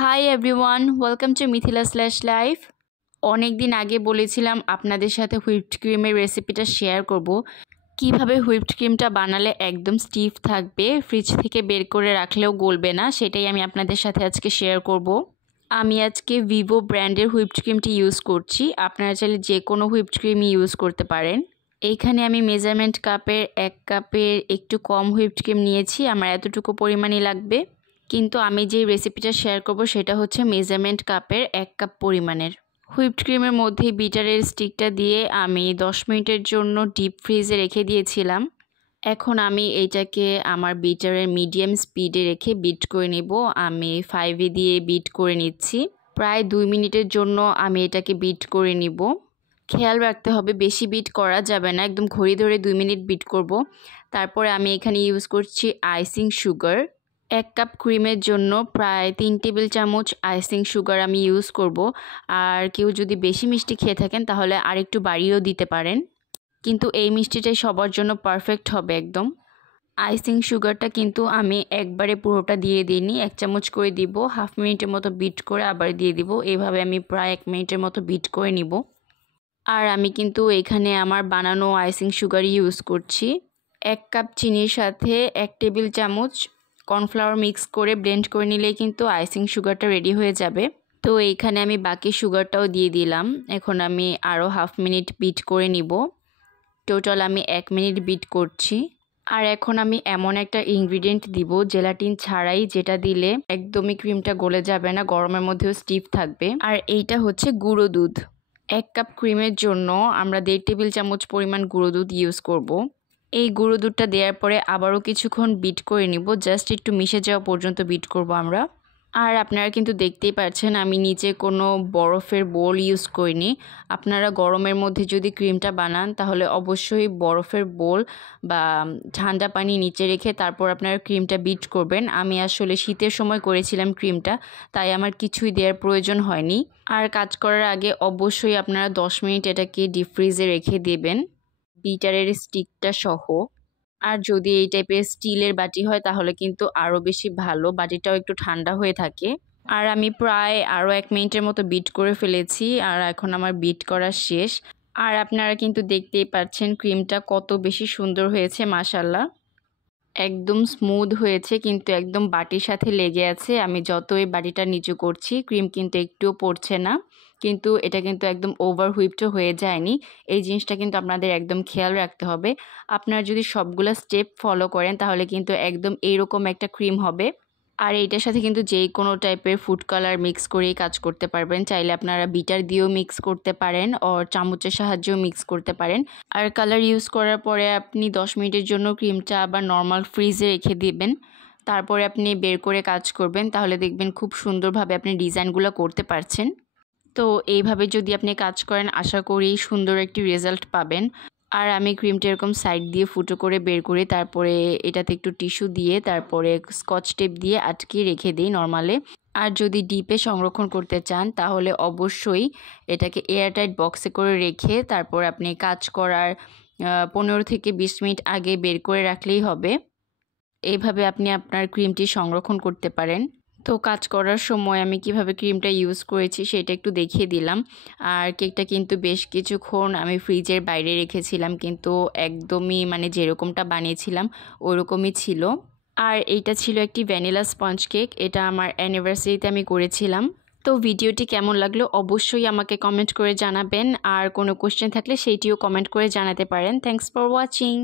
Hi everyone, welcome to Mithila slash life. অনেক দিন আগে বলেছিলাম আপনাদের সাথে হুইপড ক্রিমের রেসিপিটা শেয়ার করব। কিভাবে হুইপড ক্রিমটা বানালে একদম স্টিফ থাকবে, ফ্রিজ থেকে বের করে রাখলেও গলবে না, সেটাই আমি আপনাদের সাথে আজকে শেয়ার করব। আমি আজকে ভিভো ব্র্যান্ডের হুইপড ক্রিমটি ইউজ করছি। আপনারা চাইলে যে কোনো হুইপড ক্রিমই ইউজ করতে পারেন। এইখানে আমি মেজারমেন্ট কাপের 1 কাপের একটু কম হুইপড ক্রিম নিয়েছি। আমার এতটুকু পরিমাণই লাগবে, কিন্তু আমি যে রেসিপিটা শেয়ার করব সেটা হচ্ছে মেজারমেন্ট কাপের 1 কাপ পরিমাণের। হুইপড ক্রিমের মধ্যে বিটারের স্টিকটা দিয়ে আমি 10 মিনিটের জন্য ডিপ ফ্রিজে রেখে দিয়েছিলাম। এখন আমি এইটাকে আমার বিটারের মিডিয়াম স্পিডে রেখে বিট করে নিব। আমি 5 দিয়ে বিট করে নিচ্ছি। প্রায় 2 মিনিটের জন্য আমি এটাকে বিট করে নিব। খেয়াল রাখতে হবে বেশি বিট করা যাবে না, একদম ঘড়ি ধরে 2 মিনিট বিট করব। তারপরে আমি এখানে ইউজ করছি আইসিং সুগার। 1 কাপ ক্রিমের জন্য প্রায় 3 টেবিল চামচ আইসিং সুগার আমি ইউজ করব। আর কেউ যদি বেশি মিষ্টি খেয়ে থাকেন তাহলে আরেকটু বাড়িয়েও দিতে পারেন, কিন্তু এই মিষ্টিটাই সবার জন্য পারফেক্ট হবে একদম। আইসিং সুগারটা কিন্তু আমি একবারে পুরোটা দিয়ে দিইনি, 1 চামচ করে দিব। হাফ মিনিটের মতো বিট করে আবার দিয়ে দিব। এইভাবে আমি প্রায় 1 মিনিটের মতো বিট করে নিব। আর আমি কিন্তু এখানে আমার বানানো আইসিং সুগার ইউজ করছি। 1 কাপ চিনির সাথে 1 টেবিল চামচ কর্নফ্লাওয়ার মিক্স করে ব্লেন্ড করে নিলেই কিন্তু আইসিং সুগারটা রেডি হয়ে যাবে। তো এইখানে আমি বাকি সুগারটাও দিয়ে দিলাম। এখন আমি আরও হাফ মিনিট বিট করে নিব। টোটাল আমি 1 মিনিট বিট করছি। আর এখন আমি এমন একটা ইনগ্রিডিয়েন্ট দিব জেলাটিন ছাড়াই, যেটা দিলে একদমই ক্রিমটা গলে যাবে না, গরমের মধ্যেও স্টিফ থাকবে। আর এইটা হচ্ছে গুঁড়ো দুধ। 1 কাপ ক্রিমের জন্য আমরা 1.5 টেবিল চামচ পরিমাণ গুঁড়ো দুধ ইউজ করব। এই গুঁড়ো দুধটা দেওয়ার পরে আবারও কিছুক্ষণ বিট করে নিব, জাস্ট একটু মিশে যাওয়া পর্যন্ত বিট করব আমরা। আর আপনারা কিন্তু দেখতেই পাচ্ছেন আমি নিচে কোনো বরফের বোল ইউজ করিনি। আপনারা গরমের মধ্যে যদি ক্রিমটা বানান তাহলে অবশ্যই বরফের বোল বা ঠান্ডা পানি নিচে রেখে তারপর আপনারা ক্রিমটা বিট করবেন। আমি আসলে শীতের সময় করেছিলাম ক্রিমটা, তাই আমার কিছুই দেওয়ার প্রয়োজন হয়নি। আর কাজ করার আগে অবশ্যই আপনারা 10 মিনিট এটাকে ডিপ ফ্রিজে রেখে দেবেন বিটারের স্টিকটা সহ। আর যদি এই টাইপের স্টিলের বাটি হয় তাহলে কিন্তু আরও বেশি ভালো, বাটিটাও একটু ঠান্ডা হয়ে থাকে। আর আমি প্রায় আরও 1 মিনিটের মতো বিট করে ফেলেছি, আর এখন আমার বিট করা শেষ। আর আপনারা কিন্তু দেখতেই পাচ্ছেন ক্রিমটা কত বেশি সুন্দর হয়েছে, মাশাল্লাহ। একদম স্মুথ হয়েছে, কিন্তু একদম বাটির সাথে লেগে আছে। আমি যতই বাটিটা নিচু করছি ক্রিম কিন্তু একটুও পড়ছে না, কিন্তু এটা কিন্তু একদম ওভার হুইপড হয়ে যায়নি। এই জিনিসটা কিন্তু আপনাদের একদম খেয়াল রাখতে হবে। আপনারা যদি সবগুলো স্টেপ ফলো করেন তাহলে কিন্তু একদম এইরকম একটা ক্রিম হবে। আর এইটার সাথে কিন্তু যেই কোনো টাইপের ফুড কালার মিক্স করেই কাজ করতে পারবেন। চাইলে আপনারা বিটার দিয়েও মিক্স করতে পারেন, আর চামচের সাহায্যেও মিক্স করতে পারেন। আর কালার ইউজ করার পরে আপনি 10 মিনিটের জন্য ক্রিমটা আবার নর্মাল ফ্রিজে রেখে দিবেন। তারপরে আপনি বের করে কাজ করবেন, তাহলে দেখবেন খুব সুন্দরভাবে আপনি ডিজাইনগুলো করতে পারছেন। তো এইভাবে যদি আপনি কাজ করেন আশা করি সুন্দর একটি রেজাল্ট পাবেন। আর আমি ক্রিমটা এরকম সাইড দিয়ে ফুটো করে বের করি, তারপরে এটাতে একটু টিস্যু দিয়ে তারপরে স্কচ টেপ দিয়ে আটকে রেখে দিই নর্মালে। আর যদি ডিপে সংরক্ষণ করতে চান তাহলে অবশ্যই এটাকে এয়ারটাইট বক্সে করে রেখে তারপর আপনি কাজ করার 15 থেকে 20 মিনিট আগে বের করে রাখলেই হবে। এইভাবে আপনি আপনার ক্রিমটি সংরক্ষণ করতে পারেন। তো কাজ করার সময় আমি কিভাবে ক্রিমটা ইউজ করেছি সেটা একটু দেখিয়ে দিলাম। আর কেকটা কিন্তু বেশ কিছুক্ষণ আমি ফ্রিজের বাইরে রেখেছিলাম, কিন্তু একদমই মানে যেরকমটা বানিয়েছিলাম ওরকমই ছিল। আর এইটা ছিল একটি ভ্যানিলা স্পঞ্জ কেক, এটা আমার অ্যানিভার্সারিতে আমি করেছিলাম। তো ভিডিওটি কেমন লাগলো অবশ্যই আমাকে কমেন্ট করে জানাবেন, আর কোনো কোশ্চেন থাকলে সেইটিও কমেন্ট করে জানাতে পারেন। Thanks for watching.